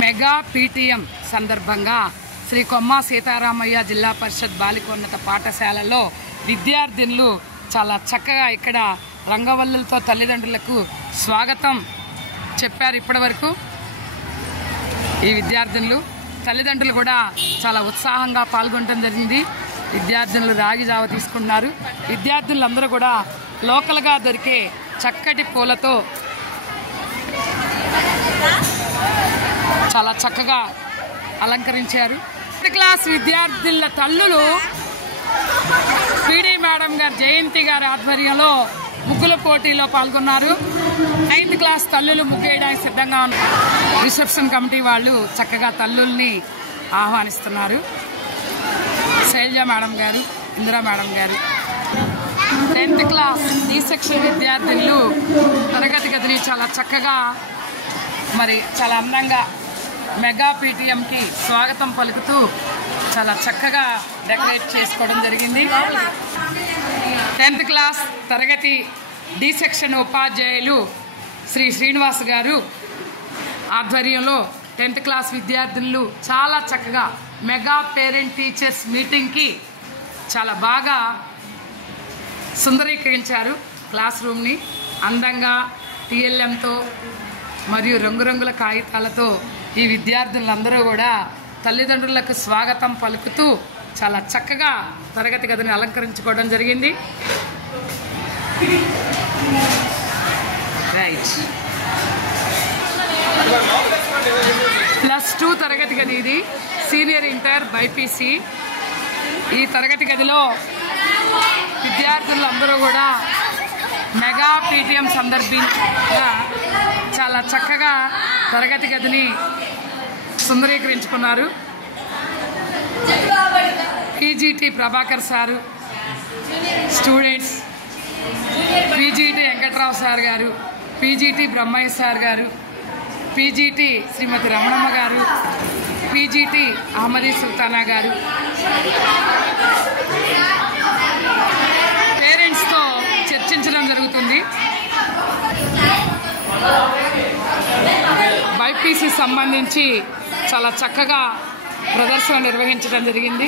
Mega PTM సందర్భంగా శ్రీ కొమ్మ సీతారామయ్య జిల్లా పరిషత్ బాలికోన్నత పాఠశాలలో విద్యార్థినులు చాలా చక్కగా ఇక్కడ రంగవల్లులతో తల్లిదండ్రులకు స్వాగతం చెప్పారు. ఇప్పటివరకు ఈ విద్యార్థినులు తల్లిదండ్రులు కూడా చాలా ఉత్సాహంగా పాల్గొనడం జరిగింది. విద్యార్థినులు రాగి జావ తీసుకుంటున్నారు. విద్యార్థులందరూ కూడా లోకల్గా దొరికే చక్కటి పూలతో చాలా చక్కగా అలంకరించారు. 10th క్లాస్ విద్యార్థుల తల్లులు పీడీ మేడం గారు జయంతి గారి ఆధ్వర్యంలో ముగ్గుల పోటీలో పాల్గొన్నారు. 9th క్లాస్ తల్లులు ముగ్గేయడానికి సిద్ధంగా ఉన్నారు. రిసెప్షన్ కమిటీ వాళ్ళు చక్కగా తల్లుల్ని ఆహ్వానిస్తున్నారు. శైలజ మేడం గారు, ఇందిరా మేడం గారు. 10th క్లాస్ డి సెక్షన్ విద్యార్థులు తరగతి గదిని చాలా చక్కగా చాలా అందంగా మెగా పీటీఎంకి స్వాగతం పలుకుతూ చాలా చక్కగా డెకరేట్ చేసుకోవడం జరిగింది. 10th క్లాస్ తరగతి డి సెక్షన్ ఉపాధ్యాయులు శ్రీ శ్రీనివాస్ గారు ఆధ్వర్యంలో 10th క్లాస్ విద్యార్థులు చాలా చక్కగా మెగా పేరెంట్ టీచర్స్ మీటింగ్కి చాలా బాగా సుందరీకరించారు. క్లాస్ రూమ్ని అందంగా టీఎల్ఎంతో మరియు రంగురంగుల కాగితాలతో ఈ విద్యార్థులందరూ కూడా తల్లిదండ్రులకు స్వాగతం పలుకుతూ చాలా చక్కగా తరగతి గదిని అలంకరించుకోవడం జరిగింది. రైట్, +2 తరగతి గది ఇది. Senior inter BiPC. ఈ తరగతి గదిలో విద్యార్థులందరూ కూడా మెగా పీటీఎం సందర్భంగా చాలా చక్కగా తరగతి గదిని సుందరీకరించుకున్నారు. PGT Prabhakar sir, students, PGT Venkatrao sir గారు, పీజీటీ బ్రహ్మయ్య సార్ గారు, పీజీటీ శ్రీమతి రమణమ్మ గారు, పీజీటీ అహ్మదీ సుల్తానా గారు, పేరెంట్స్తో చర్చించడం జరుగుతుంది. బైపీసీ సంబంధించి చాలా చక్కగా ప్రదర్శన నిర్వహించడం జరిగింది.